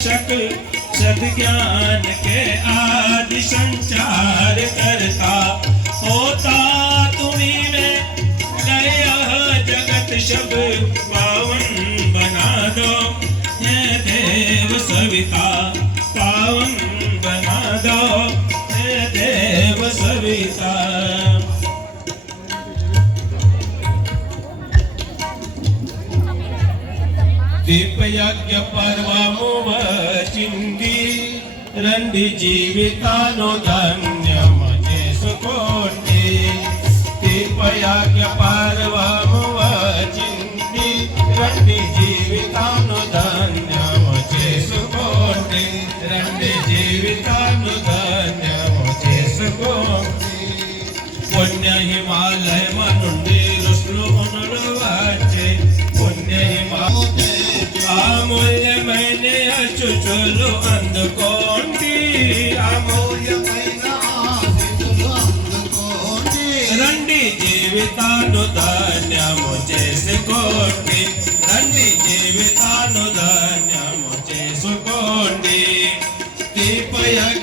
सद्ज्ञान के आदि संचार करता होता तुम्हीं में लय जगत सब पावन बना दो हे देव सविता पावन बना दो हे देव सविता। దీపయజ్ఞ పర్వము వచ్చింది రండి జీవితాను ధన్యము చేసుకోండి। దీపయజ్ఞ పర్వము వచ్చింది రండి జీవితాను ధన్యము చేసుకోండి। రండి జీవితాను ధన్యము చేసుకోండి। పుణ్య హిమాలయమ నుండి ఋషులు మునులు వచ్చే పుణ్య హిమాలయ అమూల్యమైన అచ్యుతులు అందుకోండి అమూల్యమైన ఆశీస్సులు అందుకోండి। రండి జీవితాను ధన్యము చేసుకోండి రండి జీవితాను ధన్యము చేసుకోండి। దీపయజ్ఞ